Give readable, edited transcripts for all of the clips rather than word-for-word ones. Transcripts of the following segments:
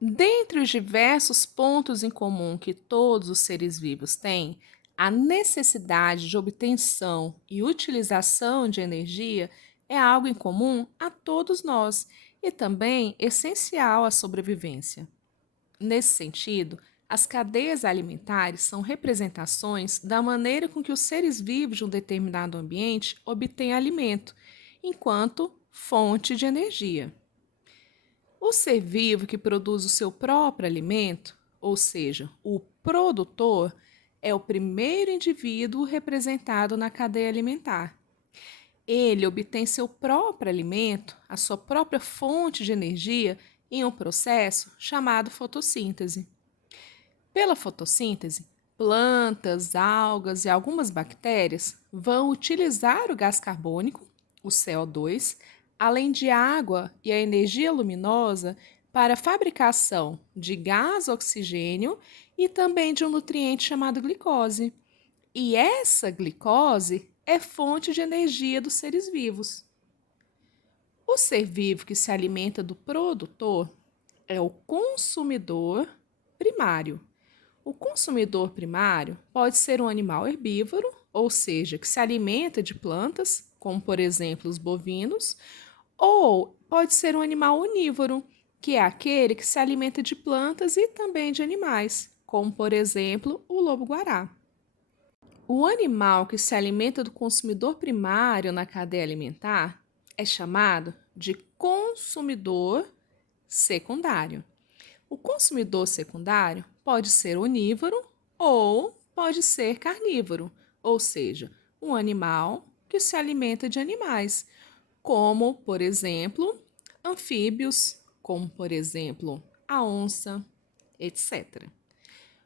Dentre os diversos pontos em comum que todos os seres vivos têm, a necessidade de obtenção e utilização de energia é algo em comum a todos nós e também essencial à sobrevivência. Nesse sentido, as cadeias alimentares são representações da maneira com que os seres vivos de um determinado ambiente obtêm alimento, enquanto fonte de energia. O ser vivo que produz o seu próprio alimento, ou seja, o produtor, é o primeiro indivíduo representado na cadeia alimentar. Ele obtém seu próprio alimento, a sua própria fonte de energia, em um processo chamado fotossíntese. Pela fotossíntese, plantas, algas e algumas bactérias vão utilizar o gás carbônico, o CO2, além de água e a energia luminosa para a fabricação de gás oxigênio e também de um nutriente chamado glicose. E essa glicose é fonte de energia dos seres vivos. O ser vivo que se alimenta do produtor é o consumidor primário. O consumidor primário pode ser um animal herbívoro, ou seja, que se alimenta de plantas, como por exemplo os bovinos, ou pode ser um animal onívoro, que é aquele que se alimenta de plantas e também de animais, como por exemplo o lobo-guará. O animal que se alimenta do consumidor primário na cadeia alimentar é chamado de consumidor secundário. O consumidor secundário pode ser onívoro ou pode ser carnívoro, ou seja, um animal que se alimenta de animais, como, por exemplo, anfíbios, como, por exemplo, a onça, etc.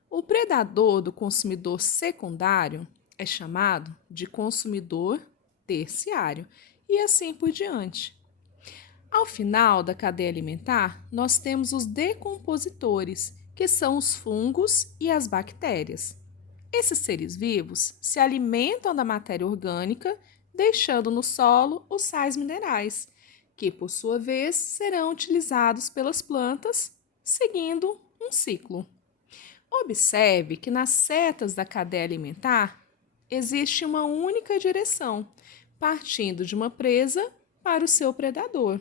O predador do consumidor secundário é chamado de consumidor terciário e assim por diante. Ao final da cadeia alimentar, nós temos os decompositores, que são os fungos e as bactérias. Esses seres vivos se alimentam da matéria orgânica, deixando no solo os sais minerais, que por sua vez serão utilizados pelas plantas, seguindo um ciclo. Observe que nas setas da cadeia alimentar existe uma única direção, partindo de uma presa para o seu predador.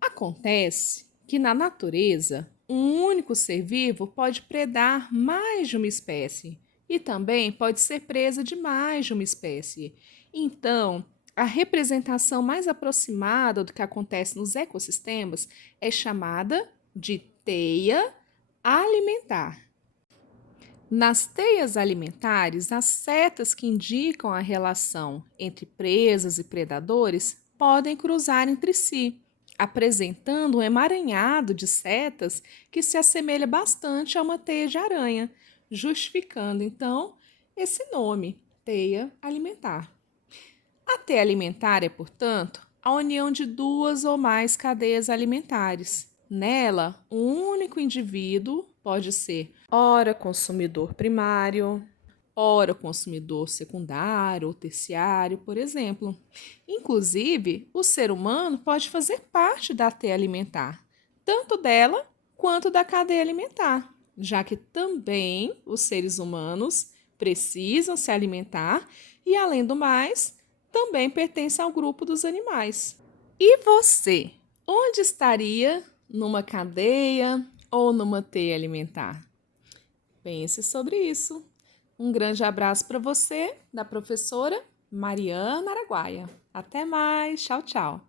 Acontece que na natureza, um único ser vivo pode predar mais de uma espécie e também pode ser presa de mais de uma espécie. Então, a representação mais aproximada do que acontece nos ecossistemas é chamada de teia alimentar. Nas teias alimentares, as setas que indicam a relação entre presas e predadores podem cruzar entre si, apresentando um emaranhado de setas que se assemelha bastante a uma teia de aranha, justificando então esse nome, teia alimentar. A teia alimentar é, portanto, a união de duas ou mais cadeias alimentares. Nela, um único indivíduo pode ser ora consumidor primário, ora consumidor secundário ou terciário, por exemplo. Inclusive, o ser humano pode fazer parte da teia alimentar, tanto dela quanto da cadeia alimentar, já que também os seres humanos precisam se alimentar e, além do mais, também pertence ao grupo dos animais. E você, onde estaria numa cadeia ou numa teia alimentar? Pense sobre isso. Um grande abraço para você, da professora Mariana Araguaia. Até mais. Tchau, tchau.